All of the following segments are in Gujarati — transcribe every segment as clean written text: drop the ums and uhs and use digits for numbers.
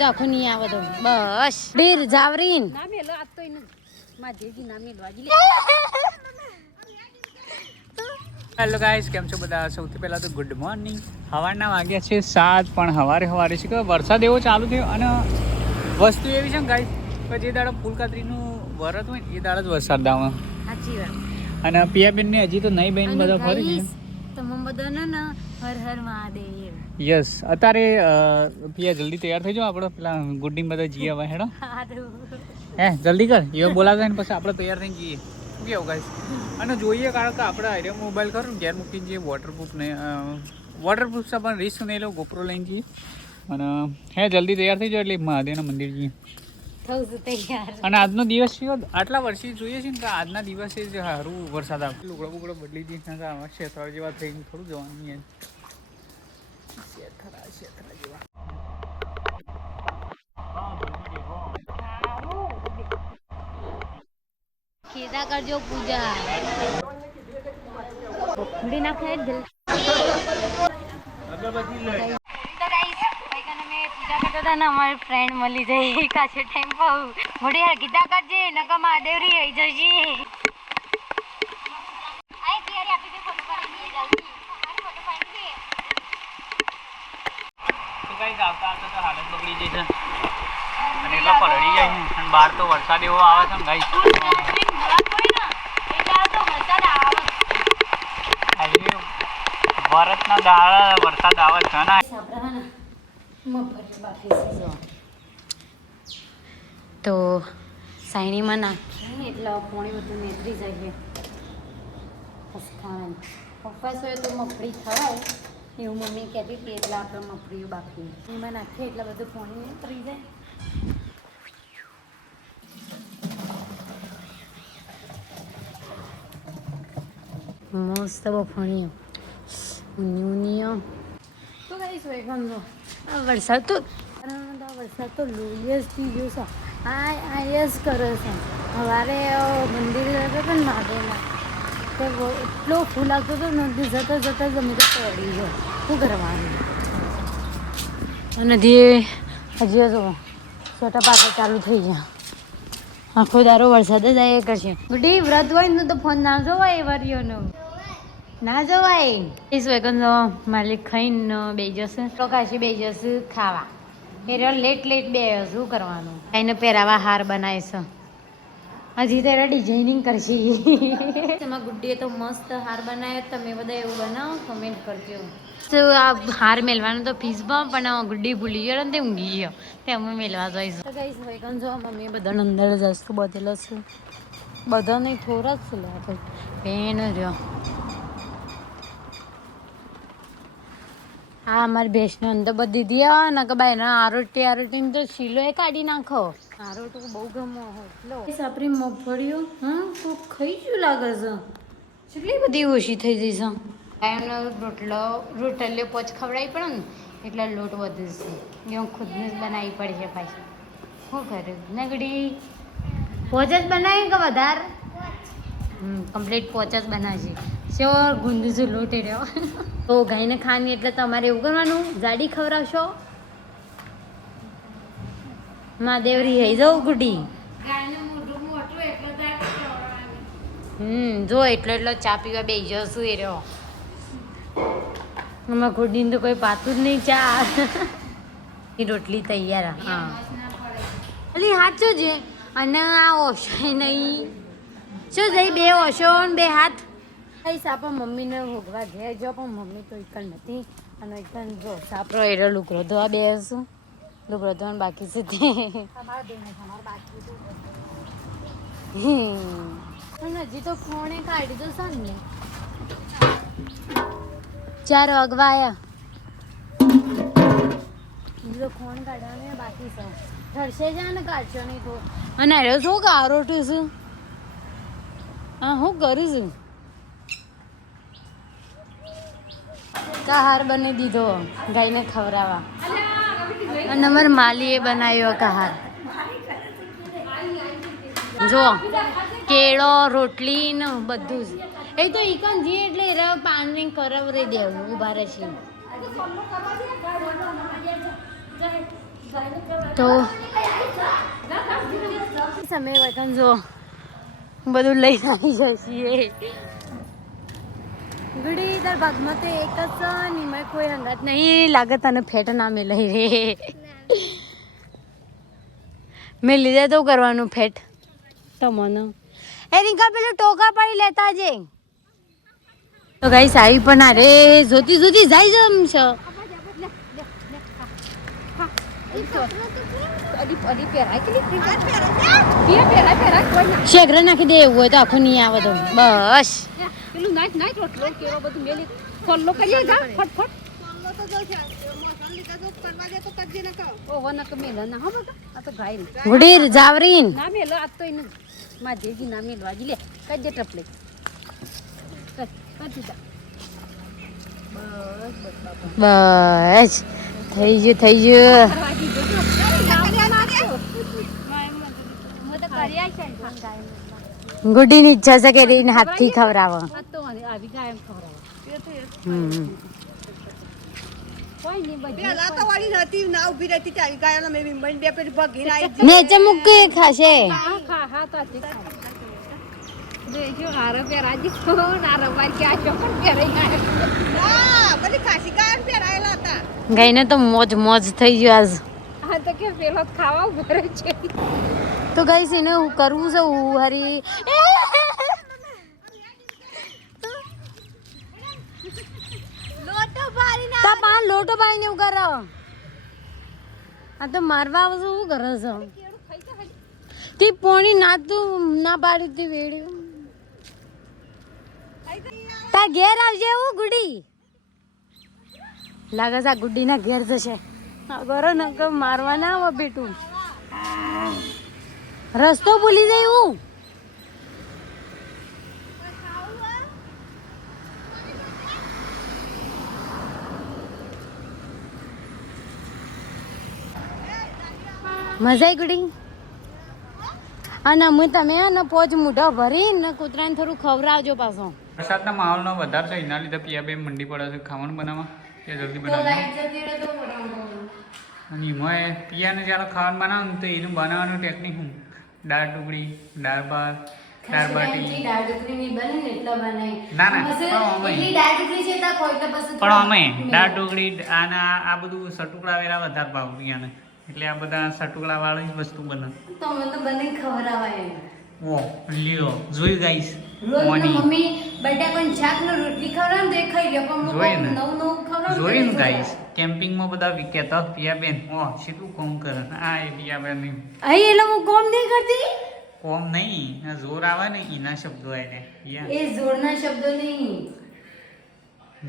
તો આખું નહીં આવે તો બસ ડીર જાવરીન ના મેલો આજ તો એને માધેજી ના મેલો આજી હેલો ગાઈસ, કેમ છો બધા? સૌથી પહેલાં તો ગુડ મોર્નિંગ. સવારના વાગ્યા છે 7, પણ સવારે છે કે વરસાદ એવો ચાલુ થયો. અને વસ્તુ એવી છે ને ગાઈસ, કે જે દાડો ફૂલકાત્રીનું વરત હોય ને એ દાડો જ વરસાદ આવે. સાચી વાત. અને પિયાબેનને હજી તો નહીં બેન બધા ફરી ગયા. તમે બધાને ના હર હર મહાદેવ. યસ, અત્યારે પિયા જલ્દી તૈયાર થઈ જાઓ. આપણે પેલા ગુડ્ડી બધા જઈએ હવે હેડો. હે જલ્દી કર, એ બોલાવે ને પછી આપણે તૈયાર થઈને જઈએ. કેવું ગાઈસ? અને જોઈએ કારણ કે આપણે આઈડિયા મોબાઈલ કરું ઘેર મૂકીને જઈએ. વોટરપ્રૂફ છે પણ રિસ્ક નહીં લો, ગોપ્રો લઈને જઈએ. અને હે જલ્દી તૈયાર થઈ જાઓ એટલે મહાદેવના મંદિર જઈએ. અને આજનો દિવસ થયો આટલા વર્ષે જોઈએ છે ને કે આજના દિવસે જ સારું વરસાદ આવે. લુગડો બુગડો બદલી જઈએ શેથરા જેવા થઈને થોડું જવાનું. શેથરા જેવા કેદા કરજો પૂજા ભૂડી નાખે અમારી ફ્રેન્ડ મળી જાય કાશે ટાઈમ પાઉ મોડી ગીતા કરજે નકા મહાદેવરી આવી જશે. હાલત બગડી જઈ છે અને એટલા પલળી જાય છે. અને બહાર તો વરસાદ એવો આવે છે ને ગાઈસ, વરસના દાડા વરસાદ આવે છે ને. તો સાયણીમાં નાખીએ એટલે પાણી બધું નીકળી જાય. ઉપવાસ હોય તો મગફળી ખવાય એવું મમ્મી કહેતી હતી. એટલે આપણે મગફળીઓ બાફીએ એમાં નાખીએ એટલે બધું પાણી નીકળી જાય. મસ્ત બફાણીઓ ઉની તો કઈ સોય ગમતો વરસાદ તો લોહી જ થઈ ગયો છે. આ જ કરે છે. સવારે મંદિરે જતો હતો ને મહાદેવના તો એટલો ફૂલ આવતો હતો નદી જતા જતા જ અમે તો પડી ગયો. શું કરવાનું? નદી હજી તો છોટા પાકા ચાલુ થઈ ગયા. આખો દારો વરસાદ જ આવ્યા કરશે. બધી વ્રત હોય ને તો ફોન ના જોવાય વારીઓનો ના જવાય. એ વેગન માલિક ખાઈને બે જશે તો કાશી બે જશે ખાવા. એ લેટ બે શું કરવાનું? એને પહેરાવા હાર બનાવે છે. હજી ત્યારે ડિઝાઇનિંગ કરશે. એમાં ગુડ્ડીએ તો મસ્ત હાર બનાવ્યો. તમે બધા એવું બનાવો કમેન્ટ કરજો. તો આ હાર મેળવાનો તો ફીસમાં પણ ગુડ્ડી ભૂલી ગયો ને તે ઊંઘી ગયો તે અમે મેળવા જઈશું. કઈ વેગન જો મમ્મી બધાને અંદર જશું બધેલો છે. બધા નહીં થોડા જ છે પેન રહ્યો. હા અમારી ભેંસને અંદર બધી દીધી ને કે ભાઈ આરોટી તો શીલો એ કાઢી નાખો. આરોટું બહુ ગમો એટલો આપણી મગફળીઓ તો ખાઈ ગયું લાગે છે. કેટલી બધી ઓછી થઈ જઈ છે. એમનો રોટલીઓ પોચ ખવડાવી પડે ને એટલે લોટ વધે છે. એવું ખુદને જ બનાવવી પડશે પાછી. શું કર્યું નગડી પોચ જ બનાવી કે વધારે? કમ્પ્લીટ પોચ જ બનાવશે. શ્યોર ગુંદીશું લોટ રહ્યો તો ગાયને ખાવાની એટલે તમારે એવું કરવાનું જાડી ખવડાવશો. મહાદેવરી હઈ જાઉં ગુડી જો એટલો ચા પીવા બે જશું એ રહ્યો. આમાં ગુડીને તો કોઈ પાતું જ નહીં ચા. રોટલી તૈયાર. હા અલી હાથ છે અને આ ઓશો નહીં શું જઈ બે ઓશો ને બે હાથ કઈ સાપા મમ્મીને ભોગવા ઘેર જો પણ મમ્મી તો એકલ નથી. અને એકલ જો સાપરો એરો લુકડો ધોવા બેસું. લુકડો ધોવાનું બાકી છે તે હજી તો ફોને કાઢી દો સર ને 4 વાગવા આવ્યા. બીજો ફોન કાઢવાનો બાકી છે. ઠરશે જા ને કાઢશો નહીં તો. અને અરે શું કારોટું છું? હા હું કરું છું. કહાર બની દીધો ગાયને ખવડાવવા. અને અમારે માલીએ બનાવ્યો કહાર. જો કેળો રોટલી ને બધું જ એ તો ઈકન જી એટલે પાણી કરવરી દેવું ઉભા રહેશે. તો સમય વતન જો બધું લઈને આવી જઈએ. ગુડી તાર ભાગમાં તો એક જ છે નિમય કોઈ હંગાત નહીં લાગે તને ફેટ ના મેલાઈ રે. મેં લીધે તો કરવાનું ફેટ તમને એ રીંકા પેલું ટોકા પાડી લેતા જે. તો ગાઈસ આવી પણ અરે જોતી જોતી જાય જમ છે. શેગરા નાખી દે એવું હોય તો આખું નહીં આવે તો બસ. ગુડીર જાવરીન બસ થઈ ગયું થઈ ગયું. ગુડીની ઈચ્છા છે કે રીને હાથથી ખવડાવો. નેચે મૂકી ખાશે. ગાયને તો મોજ મોજ થઈ ગયો આજ. તો ગાઈસ એને હું કરવું છે હું હરી લોટો પાડીને એવું કરો. આ તો મારવા આવે છે શું કરે છે તે પોણી ના તું ના પાડી તી વેડી તા ઘેર આવજે. એવું ગુડી લાગે છે આ ગુડી ના ઘેર જશે. કરો ન મારવા ના આવે બેટું. રસ્તો ભૂલી જાય હું. મજા આવી ગુડી. અને હું તમે ને પોચ મૂઢો ભરી ને કૂતરાને થોડું ખવડાવજો પાછો. વરસાદના માહોલનો વધારે છે એના લીધે પિયા બે મંડી પડે છે ખાવાનું બનાવવા એ જલ્દી બનાવવાનું. અને એમાં પિયાને જ્યારે ખાવાનું બનાવવાનું તો એનું બનાવવાનું ટેકનિક હું દાળ ટુકડી દાળ ભાત દાળ બાટી ના ના પણ અમે દાળ ટુકડી આના આ બધું સટુકડા વેરા વધારે ભાવ પિયાને એટલે આ બધા સટુકડા વાળી જ વસ્તુ બને. ઓ લ્યો જોઈ ગાઈસ મમ્મી બટાકાનું શાક ને રોટલી ખવડાવે તો એ ખાઈ લે પણ નવું નવું ખવડાવે જોઈને ગાઈસ કેમ્પિંગમાં બધા વિકેતા પિયા બેન ઓ શીતું કોમ કરે આ એ પિયા બેન અહીં એટલે હું કોમ નહીં કરતી. કોમ નહીં જોર આવે ને એના શબ્દો આને એ જોરના શબ્દો નહીં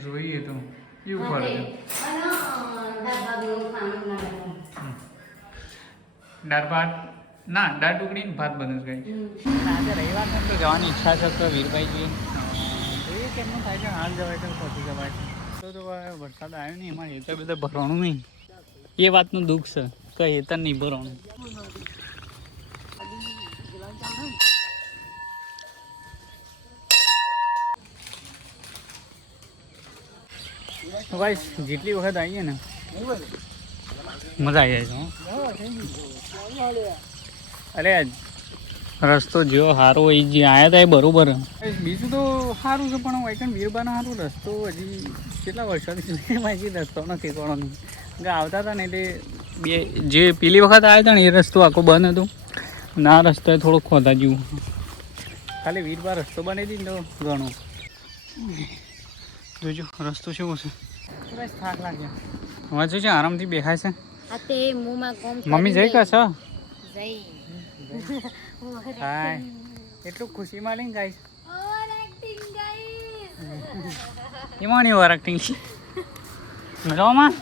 જોઈએ તો એવું કરે છે. દાળ ભાત ના દાળ ટુકડી ભાત બને છે. આજે રવિવાર તો જવાની ઈચ્છા છે તો વીરભાઈ જોઈએ જોઈએ કેમનું થાય છે. હાલ જવાય તો પહોંચી જવાય તો વરસાદ આવ્યો નહીં એમાં હેતર બધા ભરવાનું નહીં એ વાતનું દુઃખ છે કે હેતર નહીં ભરવાનું. ભાઈ જેટલી વખત આવીએ ને મજા આવી જાય છે. અરે રસ્તો જેવો સારો હોય જે આવ્યા હતા એ બરોબર. બીજું તો સારું છે પણ વાયકણ વીરબાનો સારું રસ્તો હજી કેટલા વર્ષોથી માહિતી રસ્તો નથી કોણો કે આવતા હતા ને એટલે બે જે પેલી વખત આવ્યા હતા ને એ રસ્તો આખો બંધ હતો ના રસ્તો થોડો ખોદા જેવું ખાલી વીરબા રસ્તો બનાવી દીધો તો ઘણો જોજો રસ્તો શું છે. બસ થાક લાગ્યો હવે શું છે આરામથી બેખાય છે. મમ્મી જઈ કશો હાય એટલું ખુશીમાં લઈને ગાઈશ એમાં નહીં ઓવર એક્ટિંગ મજામાં